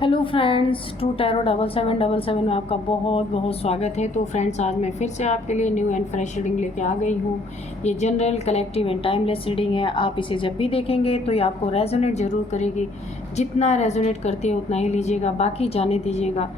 Hello friends, to tarot 7777 में आपका बहुत बहुत स्वागत है। तो फ्रेंड्स, आज मैं फिर से आपके लिए न्यू एंड फ्रेश रीडिंग लेके आ गई हूँ। ये general, collective and timeless reading है। आप इसे जब भी देखेंगे तो ये आपको रेजोनेट ज़रूर करेगी। जितना रेजोनेट करती है उतना ही लीजिएगा, बाकी जाने दीजिएगा।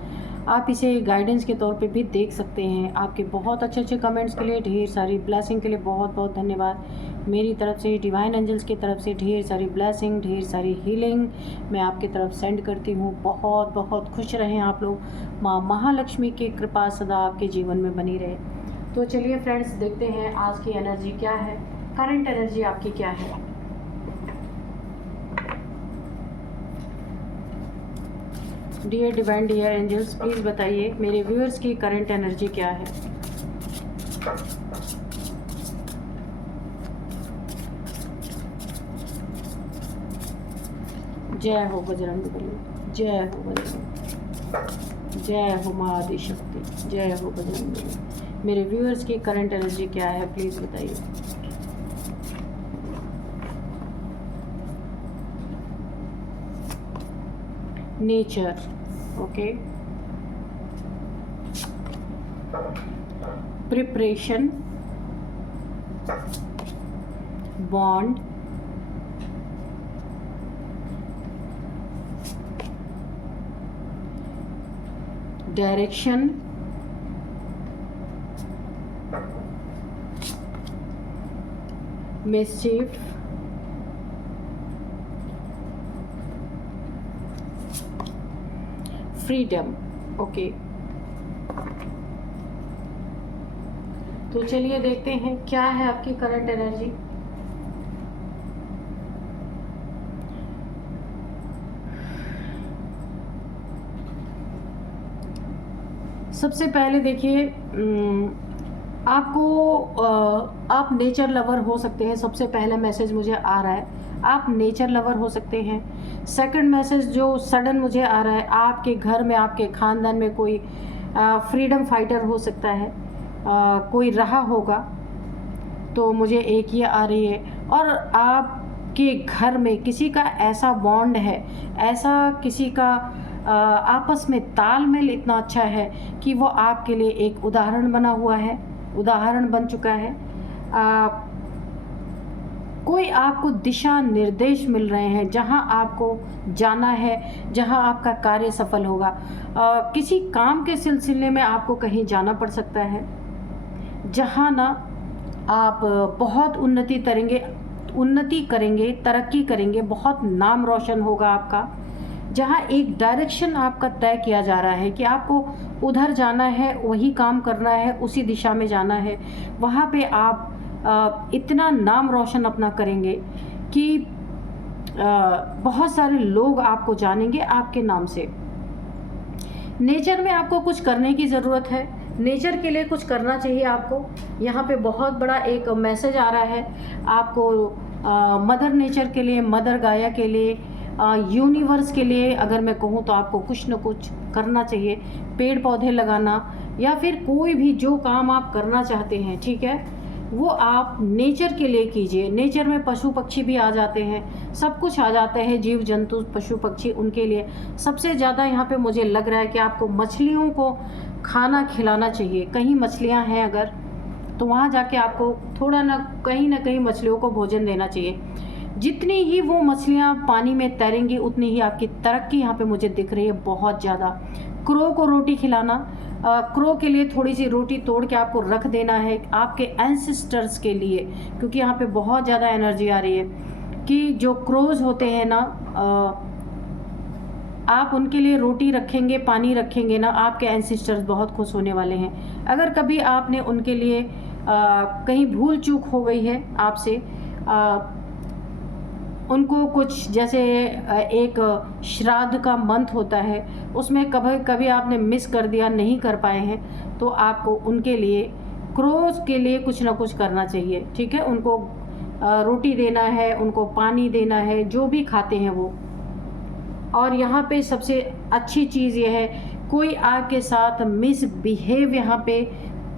आप इसे गाइडेंस के तौर पे भी देख सकते हैं। आपके बहुत अच्छे अच्छे कमेंट्स के लिए, ढेर सारी ब्लेसिंग के लिए बहुत बहुत धन्यवाद। मेरी तरफ से, डिवाइन एंजल्स की तरफ से ढेर सारी ब्लेसिंग, ढेर सारी हीलिंग मैं आपकी तरफ सेंड करती हूँ। बहुत बहुत खुश रहें आप लोग। माँ महालक्ष्मी की कृपा सदा आपके जीवन में बनी रहे। तो चलिए फ्रेंड्स, देखते हैं आज की एनर्जी क्या है, करंट एनर्जी आपकी क्या है। Dear divine, dear angels, please बताइए मेरे व्यूअर्स की करंट एनर्जी क्या है। जय हो बजरंगबली, जय हो बजरंग, जय हो माँ आदिशक्ति, जय हो बजरंगबली। मेरे व्यूअर्स की करंट एनर्जी क्या है, प्लीज़ बताइए। Nature, okay. Preparation, bond, direction, मिसचिफ, freedom, okay. तो चलिए देखते हैं क्या है आपकी करंट एनर्जी। सबसे पहले देखिए, आप नेचर लवर हो सकते हैं। सबसे पहला मैसेज मुझे आ रहा है, आप नेचर लवर हो सकते हैं। सेकंड मैसेज जो सडन मुझे आ रहा है, आपके घर में, आपके ख़ानदान में कोई फ्रीडम फाइटर हो सकता है, कोई रहा होगा। तो मुझे एक ये आ रही है। और आपके घर में किसी का ऐसा बॉन्ड है, ऐसा किसी का आपस में तालमेल इतना अच्छा है कि वो आपके लिए एक उदाहरण बना हुआ है, उदाहरण बन चुका है। कोई आपको दिशा निर्देश मिल रहे हैं जहां आपको जाना है, जहां आपका कार्य सफल होगा। किसी काम के सिलसिले में आपको कहीं जाना पड़ सकता है, जहां ना आप बहुत उन्नति करेंगे, तरक्की करेंगे, बहुत नाम रोशन होगा आपका। जहाँ एक डायरेक्शन आपका तय किया जा रहा है कि आपको उधर जाना है, वही काम करना है, उसी दिशा में जाना है। वहाँ पे आप इतना नाम रोशन अपना करेंगे कि बहुत सारे लोग आपको जानेंगे आपके नाम से। नेचर में आपको कुछ करने की ज़रूरत है, नेचर के लिए कुछ करना चाहिए आपको। यहाँ पे बहुत बड़ा एक मैसेज आ रहा है आपको, मदर नेचर के लिए, मदर गाया के लिए, यूनिवर्स के लिए अगर मैं कहूँ तो आपको कुछ न कुछ करना चाहिए। पेड़ पौधे लगाना या फिर कोई भी जो काम आप करना चाहते हैं, ठीक है, वो आप नेचर के लिए कीजिए। नेचर में पशु पक्षी भी आ जाते हैं, सब कुछ आ जाता है, जीव जंतु, पशु पक्षी, उनके लिए सबसे ज़्यादा यहाँ पे मुझे लग रहा है कि आपको मछलियों को खाना खिलाना चाहिए। कहीं मछलियाँ हैं अगर, तो वहाँ जाके आपको थोड़ा ना कहीं मछलियों को भोजन देना चाहिए। जितनी ही वो मछलियाँ पानी में तैरेंगी उतनी ही आपकी तरक्की यहाँ पे मुझे दिख रही है, बहुत ज़्यादा। क्रो को रोटी खिलाना, क्रो के लिए थोड़ी सी रोटी तोड़ के आपको रख देना है आपके एंसेस्टर्स के लिए, क्योंकि यहाँ पे बहुत ज़्यादा एनर्जी आ रही है कि जो क्रोज होते हैं ना, आप उनके लिए रोटी रखेंगे, पानी रखेंगे ना, आपके एंसेस्टर्स बहुत खुश होने वाले हैं। अगर कभी आपने उनके लिए कहीं भूल चूक हो गई है आपसे, उनको कुछ जैसे एक श्राद्ध का मंथ होता है, उसमें कभी कभी आपने मिस कर दिया, नहीं कर पाए हैं, तो आपको उनके लिए, क्रोज के लिए कुछ ना कुछ करना चाहिए, ठीक है। उनको रोटी देना है, उनको पानी देना है, जो भी खाते हैं वो। और यहाँ पे सबसे अच्छी चीज़ ये है, कोई आपके साथ मिसबिहेव यहाँ पे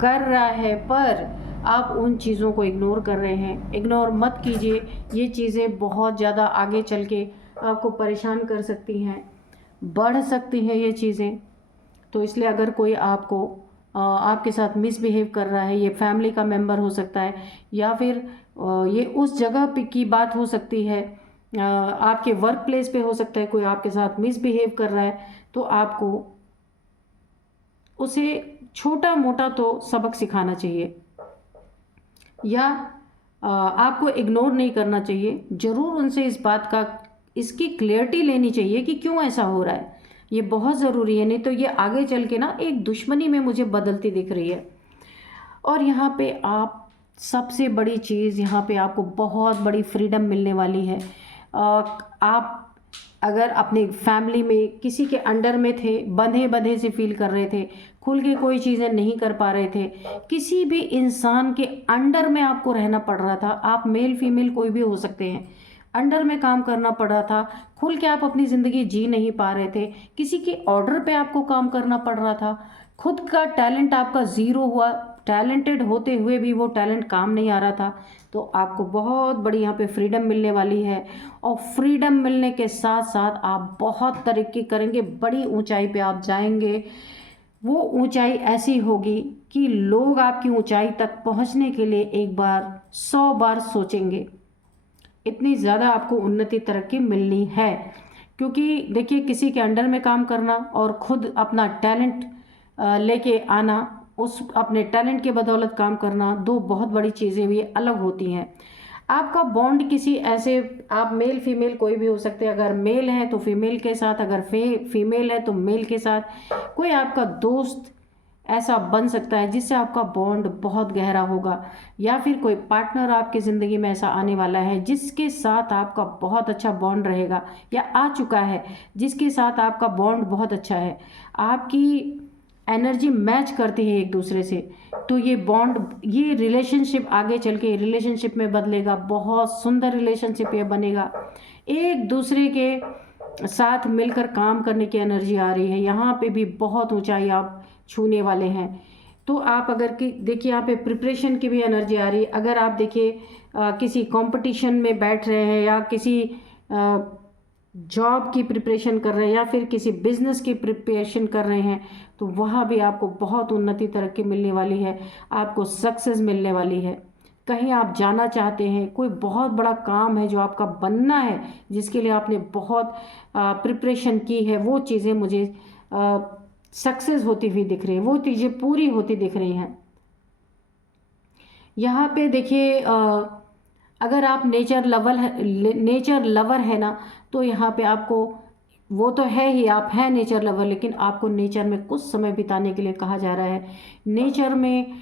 कर रहा है, पर आप उन चीज़ों को इग्नोर कर रहे हैं। इग्नोर मत कीजिए, ये चीज़ें बहुत ज़्यादा आगे चल के आपको परेशान कर सकती हैं, बढ़ सकती हैं ये चीज़ें। तो इसलिए अगर कोई आपको आपके साथ मिसबिहेव कर रहा है, ये फैमिली का मेंबर हो सकता है या फिर ये उस जगह पे की बात हो सकती है, आपके वर्क प्लेस पे हो सकता है कोई आपके साथ मिसबिहेव कर रहा है, तो आपको उसे छोटा मोटा तो सबक सिखाना चाहिए या आपको इग्नोर नहीं करना चाहिए। ज़रूर उनसे इस बात का, इसकी क्लियरिटी लेनी चाहिए कि क्यों ऐसा हो रहा है। ये बहुत ज़रूरी है, नहीं तो ये आगे चल के ना एक दुश्मनी में मुझे बदलती दिख रही है। और यहाँ पे आप सबसे बड़ी चीज़, यहाँ पे आपको बहुत बड़ी फ्रीडम मिलने वाली है। आप अगर अपनी फैमिली में किसी के अंडर में थे, बंधे बंधे से फील कर रहे थे, खुल के कोई चीज़ें नहीं कर पा रहे थे, किसी भी इंसान के अंडर में आपको रहना पड़ रहा था, आप मेल फीमेल कोई भी हो सकते हैं, अंडर में काम करना पड़ रहा था, खुल के आप अपनी ज़िंदगी जी नहीं पा रहे थे, किसी के ऑर्डर पे आपको काम करना पड़ रहा था, खुद का टैलेंट आपका ज़ीरो हुआ, टैलेंटेड होते हुए भी वो टैलेंट काम नहीं आ रहा था, तो आपको बहुत बड़ी यहाँ पे फ्रीडम मिलने वाली है। और फ्रीडम मिलने के साथ साथ आप बहुत तरक्की करेंगे, बड़ी ऊंचाई पे आप जाएंगे। वो ऊंचाई ऐसी होगी कि लोग आपकी ऊंचाई तक पहुंचने के लिए एक बार 100 बार सोचेंगे। इतनी ज़्यादा आपको उन्नति तरक्की मिलनी है, क्योंकि देखिए किसी के अंडर में काम करना और ख़ुद अपना टैलेंट लेके आना, उस अपने टैलेंट के बदौलत काम करना, दो बहुत बड़ी चीज़ें भी अलग होती हैं। आपका बॉन्ड किसी ऐसे, आप मेल फीमेल कोई भी हो सकते हैं, अगर मेल है तो फीमेल के साथ, अगर फीमेल है तो मेल के साथ, कोई आपका दोस्त ऐसा बन सकता है जिससे आपका बॉन्ड बहुत गहरा होगा, या फिर कोई पार्टनर आपकी ज़िंदगी में ऐसा आने वाला है जिसके साथ आपका बहुत अच्छा बॉन्ड रहेगा, या आ चुका है जिसके साथ आपका बॉन्ड बहुत अच्छा है, आपकी एनर्जी मैच करती है एक दूसरे से, तो ये बॉन्ड, ये रिलेशनशिप आगे चल के रिलेशनशिप में बदलेगा, बहुत सुंदर रिलेशनशिप ये बनेगा। एक दूसरे के साथ मिलकर काम करने की एनर्जी आ रही है, यहाँ पे भी बहुत ऊंचाई आप छूने वाले हैं। तो आप अगर कि देखिए यहाँ पे प्रिपरेशन की भी एनर्जी आ रही है, अगर आप देखिए किसी कंपटीशन में बैठ रहे हैं या किसी जॉब की प्रिपरेशन कर रहे हैं या फिर किसी बिजनेस की प्रिपरेशन कर रहे हैं, तो वहाँ भी आपको बहुत उन्नति तरक्की मिलने वाली है, आपको सक्सेस मिलने वाली है। कहीं आप जाना चाहते हैं, कोई बहुत बड़ा काम है जो आपका बनना है, जिसके लिए आपने बहुत प्रिपरेशन की है, वो चीज़ें मुझे सक्सेस होती हुई दिख रही है, वो चीज़ें पूरी होती दिख रही हैं। यहाँ पे देखिए अगर आप नेचर लवर है ना, तो यहाँ पे आपको, वो तो है ही, आप हैं नेचर लवर, लेकिन आपको नेचर में कुछ समय बिताने के लिए कहा जा रहा है। नेचर में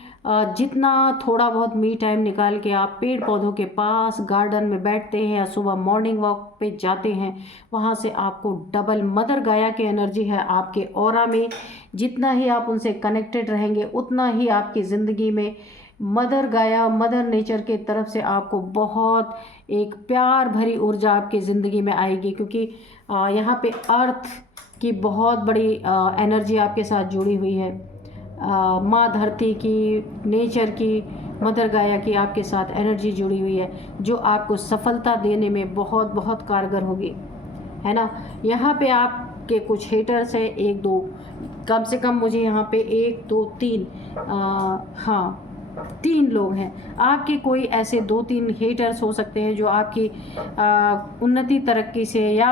जितना थोड़ा बहुत मी टाइम निकाल के आप पेड़ पौधों के पास गार्डन में बैठते हैं या सुबह मॉर्निंग वॉक पे जाते हैं, वहाँ से आपको डबल मदर गाया की एनर्जी है आपके ऑरा में। जितना ही आप उनसे कनेक्टेड रहेंगे, उतना ही आपकी ज़िंदगी में मदर गाया, मदर नेचर के तरफ से आपको बहुत एक प्यार भरी ऊर्जा आपकी ज़िंदगी में आएगी, क्योंकि यहाँ पे अर्थ की बहुत बड़ी एनर्जी आपके साथ जुड़ी हुई है। माँ धरती की, नेचर की, मदर गाया की आपके साथ एनर्जी जुड़ी हुई है, जो आपको सफलता देने में बहुत बहुत कारगर होगी, है ना। यहाँ पे आपके कुछ हेटर्स हैं, एक दो, कम से कम मुझे यहाँ पे 1 2 3 हाँ 3 लोग हैं। आपके कोई ऐसे 2-3 हेटर्स हो सकते हैं जो आपकी उन्नति तरक्की से या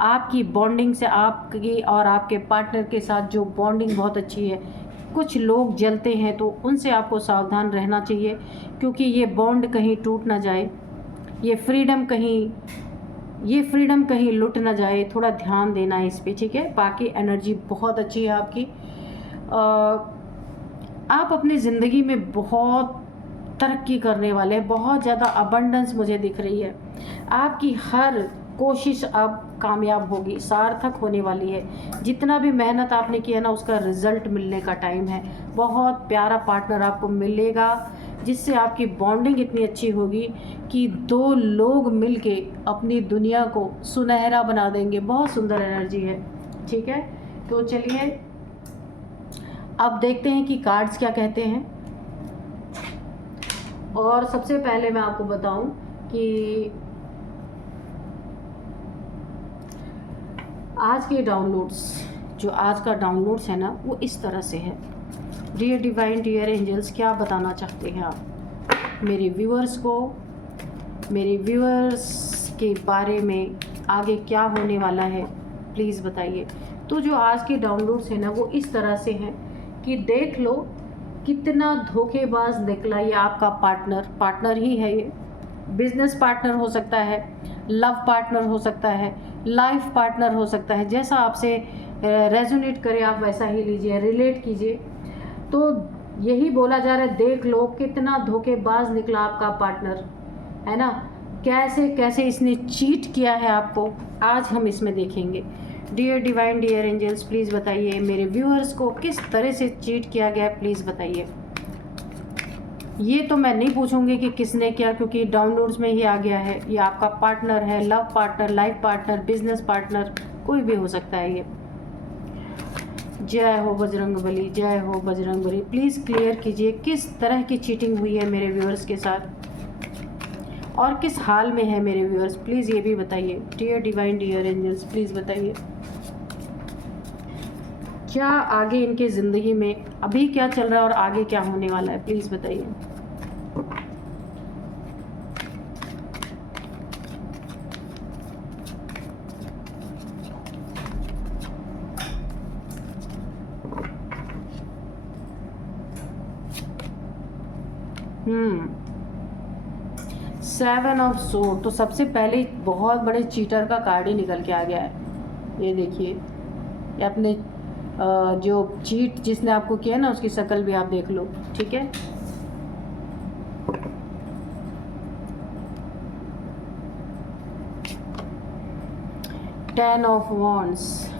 आपकी बॉन्डिंग से, आपकी और आपके पार्टनर के साथ जो बॉन्डिंग बहुत अच्छी है, कुछ लोग जलते हैं, तो उनसे आपको सावधान रहना चाहिए, क्योंकि ये बॉन्ड कहीं टूट ना जाए, ये फ्रीडम कहीं लुट ना जाए। थोड़ा ध्यान देना है इस पे, ठीक है। बाकी एनर्जी बहुत अच्छी है आपकी। आप अपनी ज़िंदगी में बहुत तरक्की करने वाले हैं, बहुत ज़्यादा अबंडेंस मुझे दिख रही है। आपकी हर कोशिश अब कामयाब होगी, सार्थक होने वाली है। जितना भी मेहनत आपने किया ना, उसका रिज़ल्ट मिलने का टाइम है। बहुत प्यारा पार्टनर आपको मिलेगा, जिससे आपकी बॉन्डिंग इतनी अच्छी होगी कि 2 लोग मिलके अपनी दुनिया को सुनहरा बना देंगे। बहुत सुंदर एनर्जी है, ठीक है। तो चलिए अब देखते हैं कि कार्ड्स क्या कहते हैं। और सबसे पहले मैं आपको बताऊं कि आज के डाउनलोड्स, जो आज का डाउनलोड्स है ना, वो इस तरह से है। डियर डिवाइन, डियर एंजल्स, क्या बताना चाहते हैं आप मेरे व्यूअर्स को, मेरे व्यूअर्स के बारे में आगे क्या होने वाला है, प्लीज़ बताइए। तो जो आज के डाउनलोड्स है ना, वो इस तरह से हैं कि देख लो कितना धोखेबाज निकला ये आपका पार्टनर ही है। ये बिजनेस पार्टनर हो सकता है, लव पार्टनर हो सकता है, लाइफ पार्टनर हो सकता है। जैसा आपसे रेजोनेट करे आप वैसा ही लीजिए, रिलेट कीजिए। तो यही बोला जा रहा है, देख लो कितना धोखेबाज निकला आपका पार्टनर, है ना। कैसे कैसे इसने चीट किया है आपको, आज हम इसमें देखेंगे। Dear divine, dear angels, please बताइए मेरे व्यूअर्स को किस तरह से चीट किया गया है, प्लीज़ बताइए। ये तो मैं नहीं पूछूंगी कि किसने किया, क्योंकि डाउनलोड्स में ही आ गया है। ये आपका पार्टनर है, love partner, life partner, business partner, कोई भी हो सकता है ये। जय हो बजरंगबली, जय हो बजरंगबली। प्लीज़ क्लियर कीजिए किस तरह की चीटिंग हुई है मेरे व्यूअर्स के साथ और किस हाल में है मेरे व्यूअर्स, प्लीज़ ये भी बताइए। Dear divine, dear angels, please बताइए क्या आगे इनके ज़िंदगी में अभी क्या चल रहा है और आगे क्या होने वाला है, प्लीज़ बताइए। सेवन ऑफ सोर्ड, तो सबसे पहले बहुत बड़े चीटर का कार्ड ही निकल के आ गया है। ये देखिए, ये अपने जो चीट जिसने आपको किया ना, उसकी शक्ल भी आप देख लो, ठीक है। Ten of wands,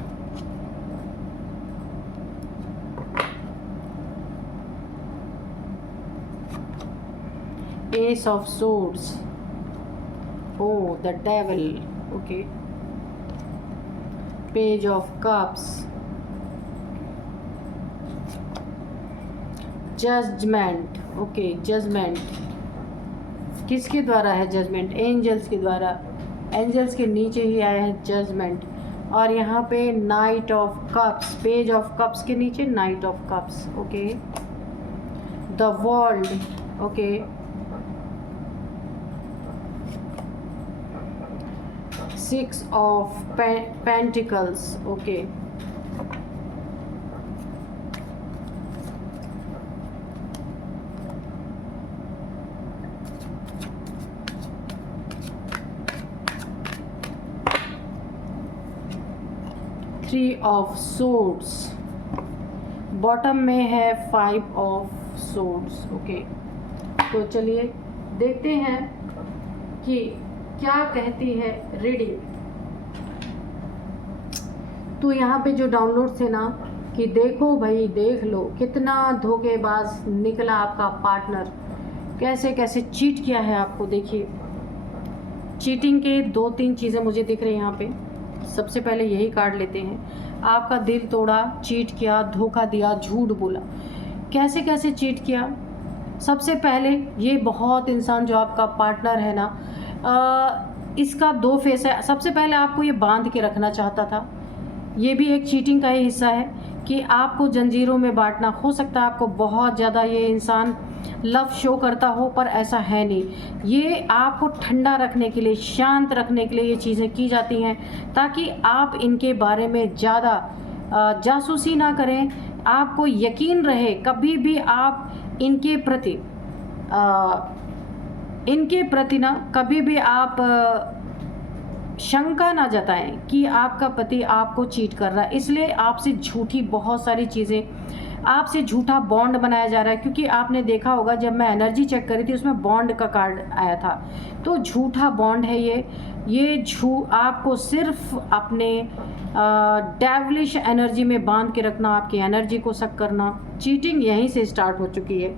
S of swords, oh the devil, okay, page of cups, judgment, okay, judgment किसके द्वारा है जजमेंट, एंजल्स के द्वारा। एंजल्स के नीचे ही आया है जजमेंट। और यहाँ पे night of cups, page of cups के नीचे night of cups, okay. The world, okay. Six of pentacles, okay. Three of swords, bottom में है फाइव ऑफ सोर्ड्स, ओके। तो चलिए देखते हैं कि क्या कहती है रीडिंग। तो यहाँ पे जो डाउनलोड थे ना, कि देखो भाई, देख लो कितना धोखेबाज निकला आपका पार्टनर, कैसे कैसे चीट किया है आपको। देखिए, चीटिंग के दो तीन चीज़ें मुझे दिख रही हैं यहाँ पे। सबसे पहले यही कार्ड लेते हैं। आपका दिल तोड़ा, चीट किया, धोखा दिया, झूठ बोला। कैसे कैसे चीट किया। सबसे पहले ये बहुत इंसान जो आपका पार्टनर है ना, इसका दो फेस है। सबसे पहले आपको ये बांध के रखना चाहता था। ये भी एक चीटिंग का ही हिस्सा है कि आपको जंजीरों में बांटना। हो सकता है आपको बहुत ज़्यादा ये इंसान लव शो करता हो, पर ऐसा है नहीं। ये आपको ठंडा रखने के लिए, शांत रखने के लिए ये चीज़ें की जाती हैं, ताकि आप इनके बारे में ज़्यादा जासूसी ना करें। आपको यकीन रहे, कभी भी आप इनके प्रति ना कभी भी आप शंका ना जताएं कि आपका पति आपको चीट कर रहा है। इसलिए आपसे झूठी बहुत सारी चीज़ें, आपसे झूठा बॉन्ड बनाया जा रहा है। क्योंकि आपने देखा होगा, जब मैं एनर्जी चेक करी थी उसमें बॉन्ड का कार्ड आया था। तो झूठा बॉन्ड है ये आपको सिर्फ अपने डेविलिश एनर्जी में बांध के रखना, आपकी एनर्जी को सक करना। चीटिंग यहीं से स्टार्ट हो चुकी है।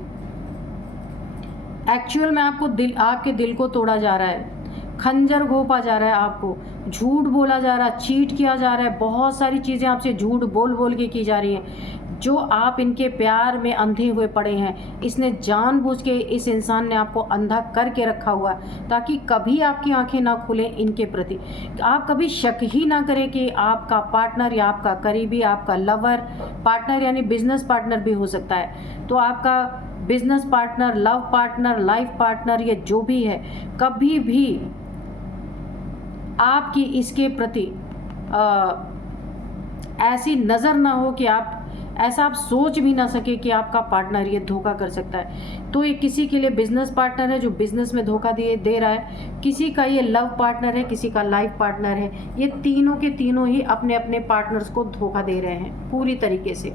एक्चुअल में आपके दिल को तोड़ा जा रहा है, खंजर घोंपा जा रहा है, आपको झूठ बोला जा रहा है, चीट किया जा रहा है। बहुत सारी चीज़ें आपसे झूठ बोल बोल के की जा रही हैं। जो आप इनके प्यार में अंधे हुए पड़े हैं, इसने जानबूझ के, इस इंसान ने आपको अंधा करके रखा हुआ है ताकि कभी आपकी आंखें ना खुलें इनके प्रति। आप कभी शक ही ना करें कि आपका पार्टनर या आपका करीबी, आपका लवर पार्टनर यानी बिजनेस पार्टनर भी हो सकता है, तो आपका business partner, love partner, life partner, ये जो भी है, कभी भी आपकी इसके प्रति ऐसी नज़र ना हो कि आप ऐसा आप सोच भी ना सके कि आपका पार्टनर ये धोखा कर सकता है। तो ये किसी के लिए बिजनेस पार्टनर है जो बिजनेस में धोखा दे रहा है, किसी का ये लव पार्टनर है, किसी का लाइफ पार्टनर है। ये तीनों के तीनों ही अपने अपने पार्टनर्स को धोखा दे रहे हैं पूरी तरीके से।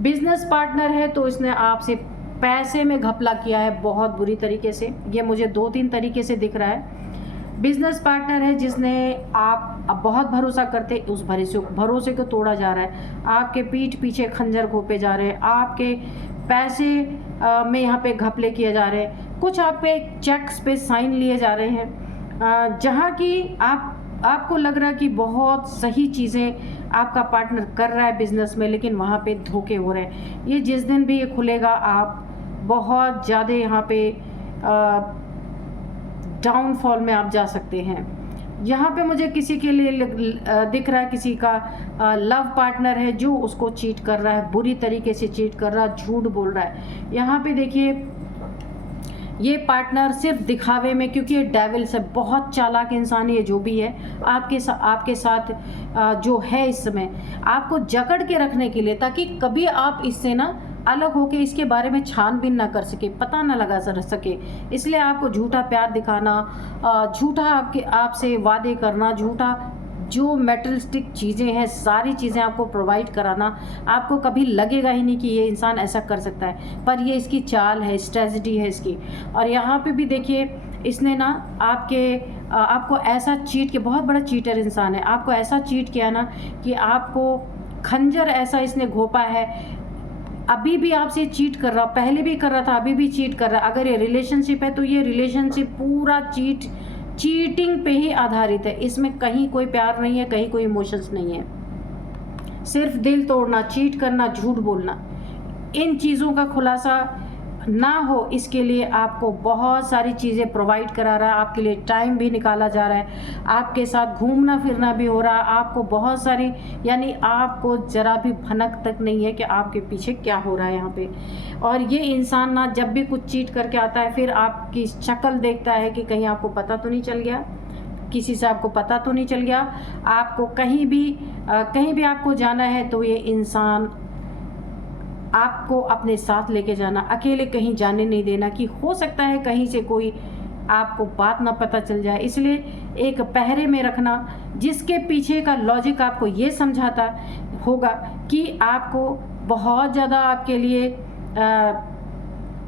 बिजनेस पार्टनर है तो इसने आपसे पैसे में घपला किया है बहुत बुरी तरीके से, ये मुझे 2-3 तरीके से दिख रहा है। बिजनेस पार्टनर है जिसने आप अब बहुत भरोसा करते, उस भरोसे को तोड़ा जा रहा है, आपके पीठ पीछे खंजर घोंपे जा रहे हैं, आपके पैसे में यहाँ पे घपले किए जा रहे हैं, कुछ आप पे चेक्स पे साइन लिए जा रहे हैं, जहाँ की आपको लग रहा है कि बहुत सही चीज़ें आपका पार्टनर कर रहा है बिजनेस में, लेकिन वहाँ पे धोखे हो रहे हैं। ये जिस दिन भी ये खुलेगा, आप बहुत ज़्यादा यहाँ पे डाउनफॉल में आप जा सकते हैं। यहाँ पे मुझे किसी के लिए दिख रहा है, किसी का लव पार्टनर है जो उसको चीट कर रहा है, बुरी तरीके से चीट कर रहा है, झूठ बोल रहा है। यहाँ पे देखिए, ये पार्टनर सिर्फ दिखावे में, क्योंकि ये डेविल से बहुत चालाक इंसान है, जो भी है आपके साथ जो है इस समय आपको जकड़ के रखने के लिए, ताकि कभी आप इससे ना अलग होके इसके बारे में छानबीन ना कर सके, पता ना लगा सके। इसलिए आपको झूठा प्यार दिखाना, झूठा आपसे वादे करना, झूठा जो मेटलिस्टिक चीज़ें हैं, सारी चीज़ें आपको प्रोवाइड कराना, आपको कभी लगेगा ही नहीं कि ये इंसान ऐसा कर सकता है, पर ये इसकी चाल है, स्ट्रेटजी है इसकी। और यहाँ पे भी देखिए, इसने ना आपको ऐसा चीट किया, बहुत बड़ा चीटर इंसान है, आपको ऐसा चीट किया ना कि आपको खंजर ऐसा इसने घोंपा है। अभी भी आपसे चीट कर रहा, पहले भी कर रहा था, अभी भी चीट कर रहा। अगर ये रिलेशनशिप है तो ये रिलेशनशिप पूरा चीटिंग पे ही आधारित है, इसमें कहीं कोई प्यार नहीं है, कहीं कोई इमोशंस नहीं है, सिर्फ दिल तोड़ना, चीट करना, झूठ बोलना। इन चीज़ों का खुलासा ना हो इसके लिए आपको बहुत सारी चीज़ें प्रोवाइड करा रहा है, आपके लिए टाइम भी निकाला जा रहा है, आपके साथ घूमना फिरना भी हो रहा है, आपको बहुत सारी, यानी आपको ज़रा भी भनक तक नहीं है कि आपके पीछे क्या हो रहा है यहाँ पे। और ये इंसान ना जब भी कुछ चीट करके आता है, फिर आपकी शक्ल देखता है कि कहीं आपको पता तो नहीं चल गया, किसी से आपको पता तो नहीं चल गया। आपको कहीं भी आपको जाना है तो ये इंसान आपको अपने साथ लेके जाना, अकेले कहीं जाने नहीं देना, कि हो सकता है कहीं से कोई आपको बात ना पता चल जाए। इसलिए एक पहरे में रखना, जिसके पीछे का लॉजिक आपको ये समझाता होगा कि आपको बहुत ज़्यादा आपके लिए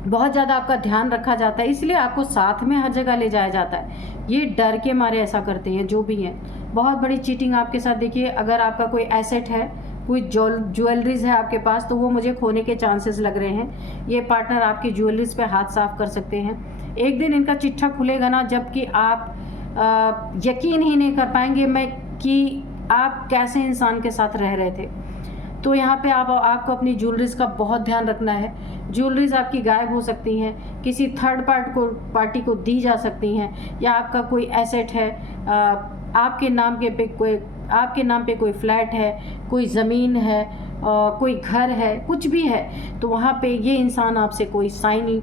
बहुत ज़्यादा आपका ध्यान रखा जाता है, इसलिए आपको साथ में हर जगह ले जाया जाता है। ये डर के मारे ऐसा करते हैं जो भी हैं। बहुत बड़ी चीटिंग आपके साथ। देखिए, अगर आपका कोई एसेट है, कोई ज्वेलरीज है आपके पास, तो वो मुझे खोने के चांसेस लग रहे हैं। ये पार्टनर आपकी ज्वेलरीज पे हाथ साफ कर सकते हैं। एक दिन इनका चिट्ठा खुलेगा ना, जबकि आप यकीन ही नहीं कर पाएंगे कि आप कैसे इंसान के साथ रह रहे थे। तो यहाँ पे आपको अपनी ज्वेलरीज का बहुत ध्यान रखना है। ज्वेलरीज आपकी गायब हो सकती हैं, किसी थर्ड पार्टी को दी जा सकती हैं, या आपका कोई एसेट है, आपके नाम पे कोई फ्लैट है, कोई ज़मीन है, कोई घर है, कुछ भी है, तो वहाँ पे ये इंसान आपसे कोई साइन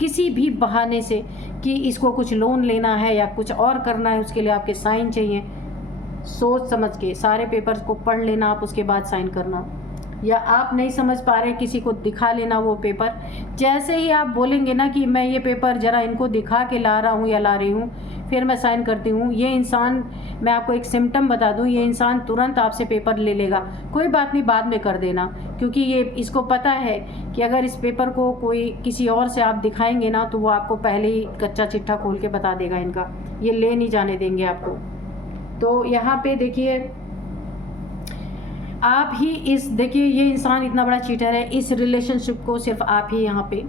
किसी भी बहाने से कि इसको कुछ लोन लेना है या कुछ और करना है, उसके लिए आपके साइन चाहिए। सोच समझ के सारे पेपर्स को पढ़ लेना आप, उसके बाद साइन करना। या आप नहीं समझ पा रहे, किसी को दिखा लेना वो पेपर। जैसे ही आप बोलेंगे ना कि मैं ये पेपर ज़रा इनको दिखा के ला रहा हूँ या ला रही हूँ, फिर मैं साइन करती हूँ, ये इंसान, मैं आपको एक सिम्टम बता दूँ, ये इंसान तुरंत आपसे पेपर ले लेगा। कोई बात नहीं, बाद में कर देना, क्योंकि इसको पता है कि अगर इस पेपर को कोई किसी और से आप दिखाएंगे ना, तो वो आपको पहले ही कच्चा चिट्ठा खोल के बता देगा इनका, ये ले नहीं जाने देंगे आपको। तो यहाँ पे देखिए, आप ही देखिए, ये इंसान इतना बड़ा चीटर है, इस रिलेशनशिप को सिर्फ आप ही यहाँ पे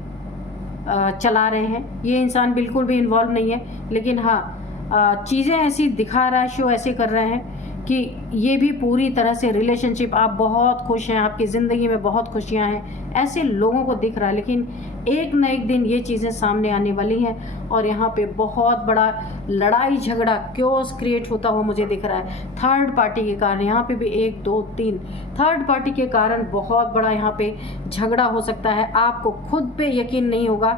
चला रहे हैं। ये इंसान बिल्कुल भी इन्वॉल्व नहीं है, लेकिन हाँ, चीज़ें ऐसी दिखा रहा है, शो ऐसे कर रहे हैं कि ये भी पूरी तरह से रिलेशनशिप, आप बहुत खुश हैं, आपकी ज़िंदगी में बहुत खुशियाँ हैं, ऐसे लोगों को दिख रहा है। लेकिन एक न एक दिन ये चीज़ें सामने आने वाली हैं और यहाँ पे बहुत बड़ा लड़ाई झगड़ा क्योस क्रिएट होता हुआ मुझे दिख रहा है थर्ड पार्टी के कारण। यहाँ पे भी 1 2 3 थर्ड पार्टी के कारण बहुत बड़ा यहाँ पे झगड़ा हो सकता है। आपको खुद पे यकीन नहीं होगा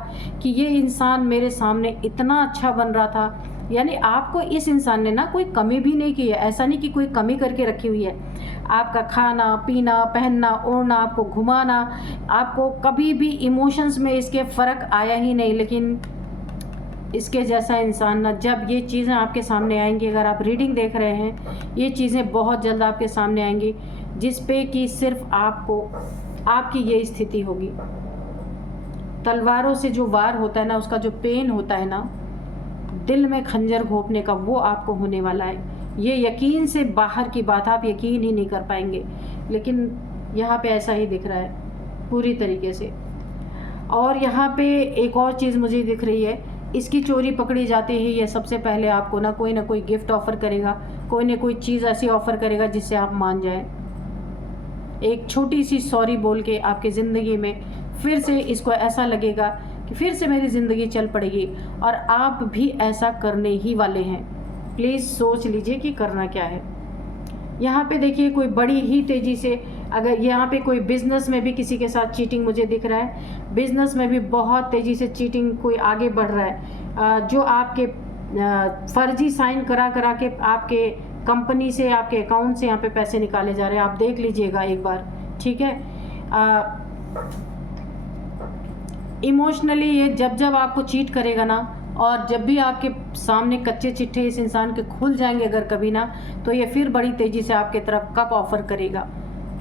कि ये इंसान मेरे सामने इतना अच्छा बन रहा था, यानी आपको इस इंसान ने ना कोई कमी भी नहीं की है। ऐसा नहीं कि कोई कमी करके रखी हुई है। आपका खाना पीना, पहनना ओढ़ना, आपको घुमाना, आपको कभी भी इमोशंस में इसके फ़र्क आया ही नहीं। लेकिन इसके जैसा इंसान ना, जब ये चीज़ें आपके सामने आएंगी, अगर आप रीडिंग देख रहे हैं, ये चीज़ें बहुत जल्द आपके सामने आएंगी जिस पे कि सिर्फ आपको आपकी ये स्थिति होगी। तलवारों से जो वार होता है ना, उसका जो पेन होता है ना, दिल में खंजर घोंपने का, वो आपको होने वाला है। ये यकीन से बाहर की बात, आप यकीन ही नहीं कर पाएंगे। लेकिन यहाँ पे ऐसा ही दिख रहा है पूरी तरीके से। और यहाँ पे एक और चीज़ मुझे दिख रही है, इसकी चोरी पकड़ी जाती है। ये सबसे पहले आपको ना कोई गिफ्ट ऑफ़र करेगा, कोई ना कोई चीज़ ऐसी ऑफ़र करेगा जिससे आप मान जाएं। एक छोटी सी सॉरी बोल के आपकी ज़िंदगी में फिर से इसको ऐसा लगेगा कि फिर से मेरी ज़िंदगी चल पड़ेगी, और आप भी ऐसा करने ही वाले हैं। प्लीज़ सोच लीजिए कि करना क्या है। यहाँ पे देखिए कोई बड़ी ही तेज़ी से, अगर यहाँ पे कोई बिज़नेस में भी किसी के साथ चीटिंग मुझे दिख रहा है, बिज़नेस में भी बहुत तेज़ी से चीटिंग कोई आगे बढ़ रहा है। जो आपके फर्जी साइन करा के आपके कंपनी से, आपके अकाउंट से यहाँ पे पैसे निकाले जा रहे हैं। आप देख लीजिएगा एक बार, ठीक है। इमोशनली ये जब आपको चीट करेगा ना, और जब भी आपके सामने कच्चे चिट्ठे इस इंसान के खुल जाएंगे अगर कभी ना, तो ये फिर बड़ी तेज़ी से आपके तरफ कप ऑफ़र करेगा।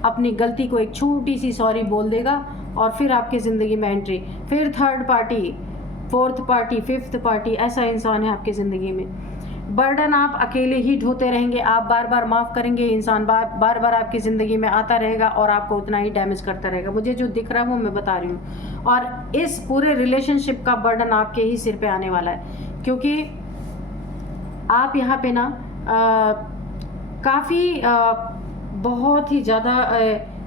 अपनी गलती को एक छोटी सी सॉरी बोल देगा और फिर आपकी ज़िंदगी में एंट्री, फिर third party, fourth party, fifth party, ऐसा इंसान है आपकी ज़िंदगी में। बर्डन आप अकेले ही ढोते रहेंगे, आप बार बार माफ़ करेंगे, इंसान बार बार आपकी ज़िंदगी में आता रहेगा और आपको उतना ही डैमेज करता रहेगा। मुझे जो दिख रहा है वो मैं बता रही हूँ। और इस पूरे रिलेशनशिप का बर्डन आपके ही सिर पे आने वाला है, क्योंकि आप यहाँ पे ना काफ़ी बहुत ही ज़्यादा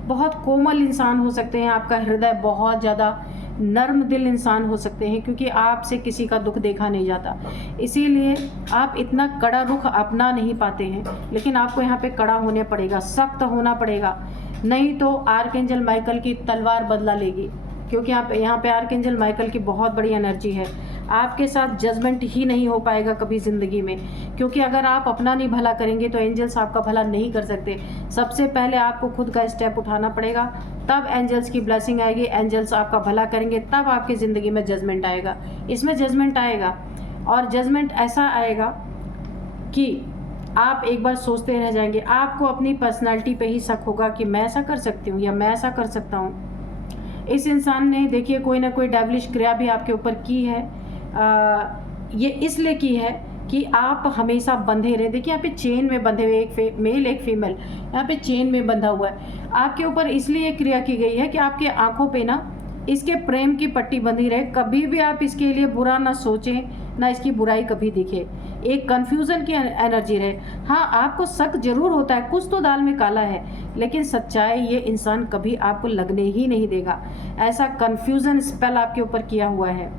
बहुत कोमल इंसान हो सकते हैं। आपका हृदय बहुत ज़्यादा नर्म दिल इंसान हो सकते हैं, क्योंकि आपसे किसी का दुख देखा नहीं जाता, इसीलिए आप इतना कड़ा रुख अपना नहीं पाते हैं। लेकिन आपको यहाँ पे कड़ा होने पड़ेगा, सख्त होना पड़ेगा, नहीं तो आर्कएंजल माइकल की तलवार बदला लेगी। क्योंकि यहाँ पे आर्कएंजल माइकल की बहुत बड़ी एनर्जी है। आपके साथ जजमेंट ही नहीं हो पाएगा कभी ज़िंदगी में, क्योंकि अगर आप अपना नहीं भला करेंगे तो एंजल्स आपका भला नहीं कर सकते। सबसे पहले आपको खुद का स्टेप उठाना पड़ेगा, तब एंजल्स की ब्लेसिंग आएगी, एंजल्स आपका भला करेंगे, तब आपकी ज़िंदगी में जजमेंट आएगा। इसमें जजमेंट आएगा, और जजमेंट ऐसा आएगा कि आप एक बार सोचते रह जाएंगे। आपको अपनी पर्सनालिटी पे ही शक होगा कि मैं ऐसा कर सकती हूँ या मैं ऐसा कर सकता हूँ। इस इंसान ने देखिए कोई ना कोई डेविलिश क्रिया भी आपके ऊपर की है। ये इसलिए की है कि आप हमेशा बंधे रहे। देखिए यहाँ पे चेन में बंधे हुए, एक मेल एक फीमेल यहाँ पे चेन में बंधा हुआ है। आपके ऊपर इसलिए क्रिया की गई है कि आपके आंखों पे ना इसके प्रेम की पट्टी बंधी रहे। कभी भी आप इसके लिए बुरा ना सोचें, ना इसकी बुराई कभी दिखे। एक कन्फ्यूज़न की एनर्जी रहे। हाँ, आपको शक जरूर होता है, कुछ तो दाल में काला है, लेकिन सच्चाई ये इंसान कभी आपको लगने ही नहीं देगा। ऐसा कन्फ्यूज़न स्पेल आपके ऊपर किया हुआ है।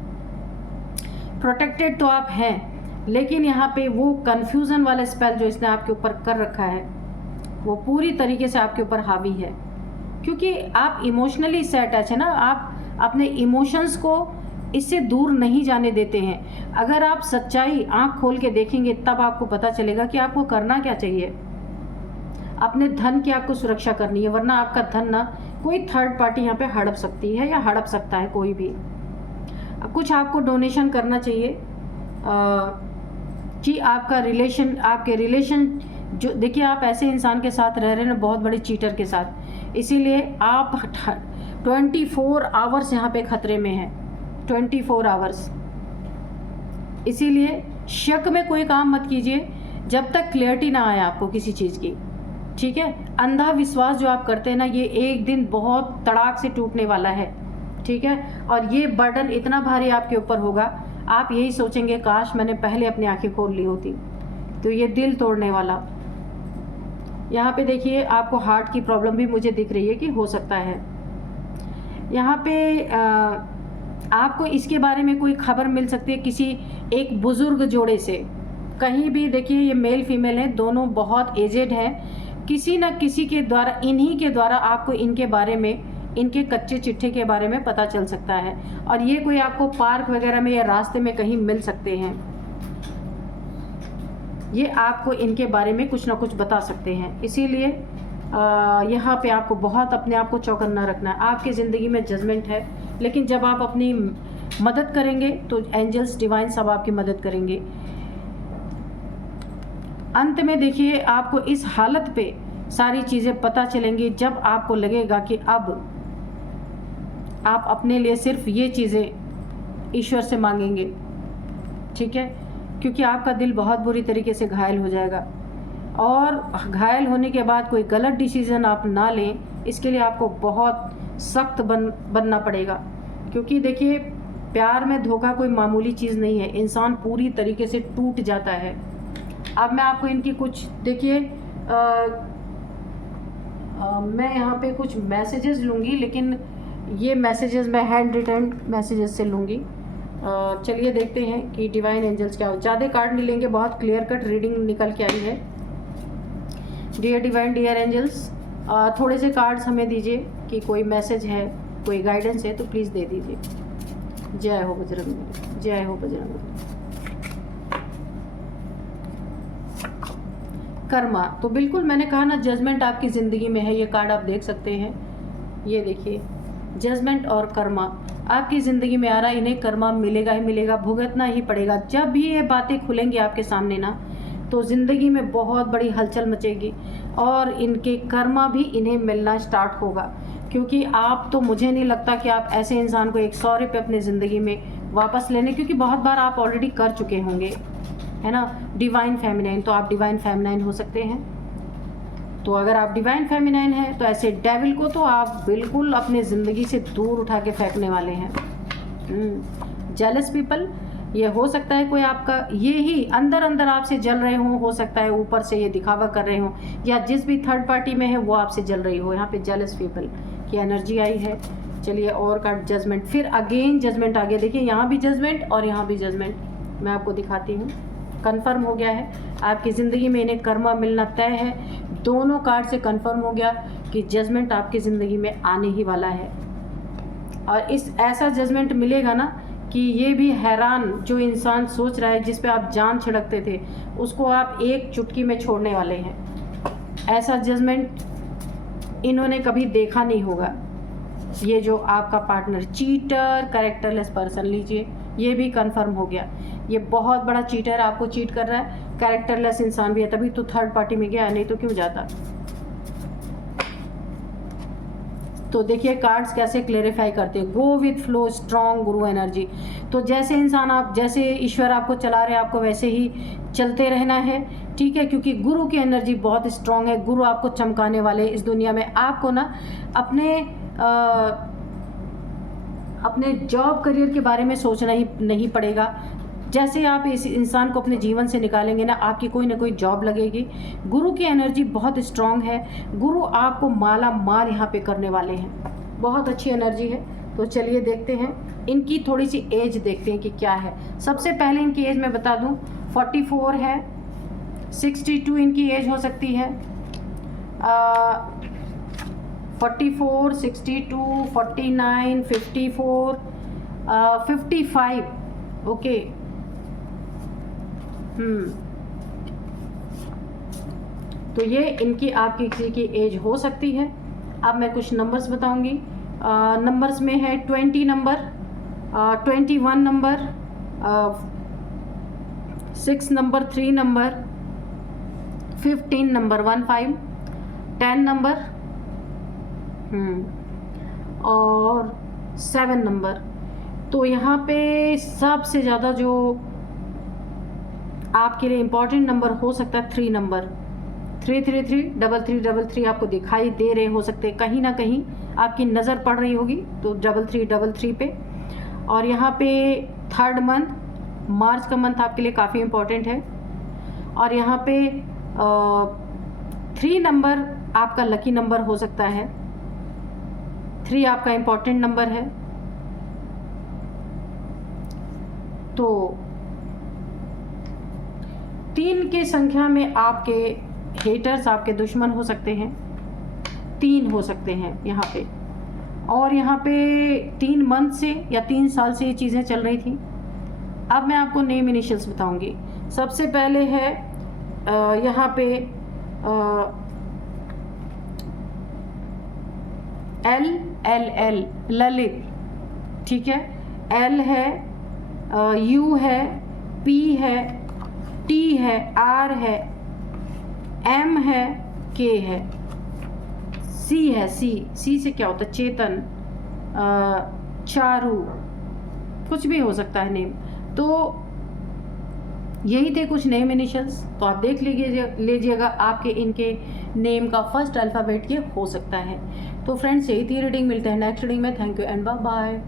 प्रोटेक्टेड तो आप हैं, लेकिन यहाँ पे वो कन्फ्यूज़न वाला स्पेल जो इसने आपके ऊपर कर रखा है वो पूरी तरीके से आपके ऊपर हावी है, क्योंकि आप इमोशनली इससे अटैच है ना। आप अपने इमोशंस को इससे दूर नहीं जाने देते हैं। अगर आप सच्चाई आंख खोल के देखेंगे तब आपको पता चलेगा कि आपको करना क्या चाहिए। अपने धन की आपको सुरक्षा करनी है, वरना आपका धन ना कोई थर्ड पार्टी यहाँ पे हड़प सकती है या हड़प सकता है कोई भी। कुछ आपको डोनेशन करना चाहिए कि आपके रिलेशन जो, देखिए आप ऐसे इंसान के साथ रह रहे हैं, बहुत बड़े चीटर के साथ, इसीलिए आप 24 आवर्स यहाँ पे खतरे में हैं, 24 आवर्स। इसीलिए शक में कोई काम मत कीजिए जब तक क्लियरिटी ना आए आपको किसी चीज़ की, ठीक है। अंधा विश्वास जो आप करते हैं ना, ये एक दिन बहुत तड़ाक से टूटने वाला है, ठीक है। और ये बर्डन इतना भारी आपके ऊपर होगा, आप यही सोचेंगे काश मैंने पहले अपनी आंखें खोल ली होती। तो ये दिल तोड़ने वाला, यहाँ पे देखिए आपको हार्ट की प्रॉब्लम भी मुझे दिख रही है कि हो सकता है। यहाँ पे आपको इसके बारे में कोई खबर मिल सकती है किसी एक बुज़ुर्ग जोड़े से। कहीं भी देखिए ये मेल फीमेल हैं, दोनों बहुत एजेड हैं। किसी न किसी के द्वारा, इन्हीं के द्वारा आपको इनके बारे में, इनके कच्चे चिट्ठे के बारे में पता चल सकता है। और ये कोई आपको पार्क वगैरह में या रास्ते में कहीं मिल सकते हैं। ये आपको इनके बारे में कुछ ना कुछ बता सकते हैं। इसीलिए यहाँ पे आपको बहुत अपने आप को चौकन्ना रखना है। आपकी ज़िंदगी में जजमेंट है, लेकिन जब आप अपनी मदद करेंगे तो एंजल्स डिवाइन सब आपकी मदद करेंगे। अंत में देखिए आपको इस हालत पे सारी चीज़ें पता चलेंगी जब आपको लगेगा कि अब आप अपने लिए सिर्फ ये चीज़ें ईश्वर से मांगेंगे, ठीक है? क्योंकि आपका दिल बहुत बुरी तरीके से घायल हो जाएगा। और घायल होने के बाद कोई गलत डिसीज़न आप ना लें, इसके लिए आपको बहुत सख्त बनना पड़ेगा। क्योंकि देखिए प्यार में धोखा कोई मामूली चीज़ नहीं है, इंसान पूरी तरीके से टूट जाता है। अब मैं आपको इनकी कुछ देखिए मैं यहाँ पे कुछ मैसेजेस लूँगी, लेकिन ये मैसेजेस मैं हैंड रिटन मैसेजेस से लूँगी। चलिए देखते हैं कि डिवाइन एंजल्स क्या हो। ज़्यादा कार्ड नहीं लेंगे, बहुत क्लियर कट रीडिंग निकल के आई है। डियर डिवाइन, डियर एंजल्स, थोड़े से कार्ड्स हमें दीजिए कि कोई मैसेज है, कोई गाइडेंस है तो प्लीज़ दे दीजिए। जय हो बजरंगबली, जय हो बजरंगबली। कर्मा, तो बिल्कुल मैंने कहा ना, जजमेंट आपकी ज़िंदगी में है। ये कार्ड आप देख सकते हैं, ये देखिए जजमेंट और कर्मा आपकी ज़िंदगी में आ रहा है। इन्हें कर्मा मिलेगा ही मिलेगा, भुगतना ही पड़ेगा। जब भी ये बातें खुलेंगी आपके सामने ना, तो ज़िंदगी में बहुत बड़ी हलचल मचेगी और इनके कर्मा भी इन्हें मिलना स्टार्ट होगा। क्योंकि आप तो, मुझे नहीं लगता कि आप ऐसे इंसान को 100 रुपये अपने ज़िंदगी में वापस लेने, क्योंकि बहुत बार आप ऑलरेडी कर चुके होंगे, है ना। डिवाइन फेमिनाइन, तो आप डिवाइन फेमिनाइन हो सकते हैं। तो अगर आप डिवाइन फेमिनाइन हैं तो ऐसे डेविल को तो आप बिल्कुल अपने ज़िंदगी से दूर उठा के फेंकने वाले हैं। जेलस पीपल, ये हो सकता है कोई आपका ये ही अंदर अंदर आपसे जल रहे हो सकता है ऊपर से ये दिखावा कर रहे हो, या जिस भी थर्ड पार्टी में है वो आपसे जल रही हो। यहाँ पे जेलस पीपल की एनर्जी आई है। चलिए और कार्ड जजमेंट, फिर अगेन जजमेंट आ गया। देखिए यहाँ भी जजमेंट और यहाँ भी जजमेंट, मैं आपको दिखाती हूँ। कंफर्म हो गया है आपकी ज़िंदगी में इन्हें कर्मा मिलना तय है। दोनों कार्ड से कंफर्म हो गया कि जजमेंट आपकी ज़िंदगी में आने ही वाला है। और इस ऐसा जजमेंट मिलेगा ना कि ये भी हैरान, जो इंसान सोच रहा है जिस पे आप जान छिड़कते थे, उसको आप एक चुटकी में छोड़ने वाले हैं। ऐसा जजमेंट इन्होंने कभी देखा नहीं होगा। ये जो आपका पार्टनर चीटर, कैरेक्टरलेस पर्सन, लीजिए ये भी कंफर्म हो गया। ये बहुत बड़ा चीटर आपको चीट कर रहा है, कैरेक्टरलेस इंसान भी है, तभी तो थर्ड पार्टी में गया, नहीं तो क्यों जाता। तो देखिए कार्ड्स कैसे क्लेरिफाई करते हैं। Go with flow, strong Guru energy. तो जैसे इंसान आप, जैसे ईश्वर आपको चला रहे हैं, आपको वैसे ही चलते रहना है, ठीक है। क्योंकि गुरु की एनर्जी बहुत स्ट्रॉन्ग है। गुरु आपको चमकाने वाले इस दुनिया में। आपको ना अपने जॉब करियर के बारे में सोचना ही नहीं पड़ेगा। जैसे आप इस इंसान को अपने जीवन से निकालेंगे ना, आपकी कोई ना कोई जॉब लगेगी। गुरु की एनर्जी बहुत स्ट्रॉन्ग है। गुरु आपको माला माल यहाँ पे करने वाले हैं। बहुत अच्छी एनर्जी है। तो चलिए देखते हैं, इनकी थोड़ी सी एज देखते हैं कि क्या है। सबसे पहले इनकी एज मैं बता दूं, 44 है, 62 इनकी एज हो सकती है। 44, 62, 49, 54, 55, ओके। तो ये इनकी आपकी किसी की एज हो सकती है। अब मैं कुछ नंबर्स बताऊंगी। नंबर्स में है 20 number, 21 number, 6 number, 3 number, 15 number, 15, 10 number और 7 नंबर। तो यहाँ पे सबसे ज़्यादा जो आपके लिए इम्पॉर्टेंट नंबर हो सकता है 3 नंबर, 333, 3333 आपको दिखाई दे रहे हो सकते, कहीं ना कहीं आपकी नज़र पड़ रही होगी तो 3333 पे। और यहाँ पे 3rd मंथ, मार्च का मंथ आपके लिए काफ़ी इम्पॉर्टेंट है। और यहाँ पे 3 नंबर आपका लकी नंबर हो सकता है। 3 आपका इम्पॉर्टेंट नंबर है। तो 3 की संख्या में आपके हेटर्स, आपके दुश्मन हो सकते हैं। 3 हो सकते हैं यहाँ पे, और यहाँ पे 3 मंथ से या 3 साल से ये चीज़ें चल रही थी। अब मैं आपको नेम इनिशियल्स बताऊंगी। सबसे पहले है यहाँ पे L ललित, ठीक है। L है, U है, P है, T है, R है, M है, K है, C है। C से क्या होता है? चेतन, चारू, कुछ भी हो सकता है नेम। तो यही थे कुछ नेम इनिशियल्स। तो आप देख लीजिएगा आपके इनके नेम का फर्स्ट अल्फ़ाबेट ये हो सकता है। तो फ्रेंड्स, यही थी रीडिंग। मिलते हैं नेक्स्ट रीडिंग में। Thank you and bye bye.